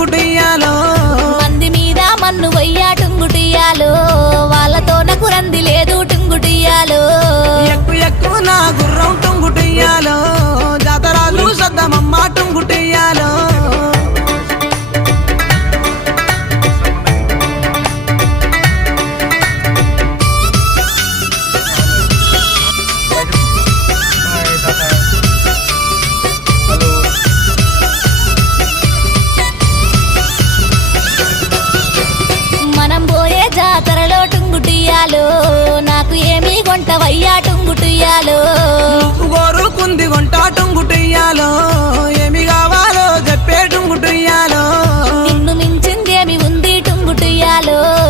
టుంగుటియాలో మంది మీద మన్ను వయ్యా టుంగుటియాలో వాళ్ళతో నాకు రంది లేదు టుంగుటియాలో ఎక్కు ఎక్కు నా గుర్రం టుంగుటియాలో జాతరాలు సద్దమమ్మ టుంగుటియాలో మనం పోయే జాతరలో టుంగుటియాలో నాకు ఏమీ కొంట వయ్యా టుంగుటియాలో గోరుకుంది గుంట టుంగుటియాలో ఏమి కావాలో చెప్పే టుంగుటియాలో నిన్ను మించిందేమి ఉంది టుంగుటియాలో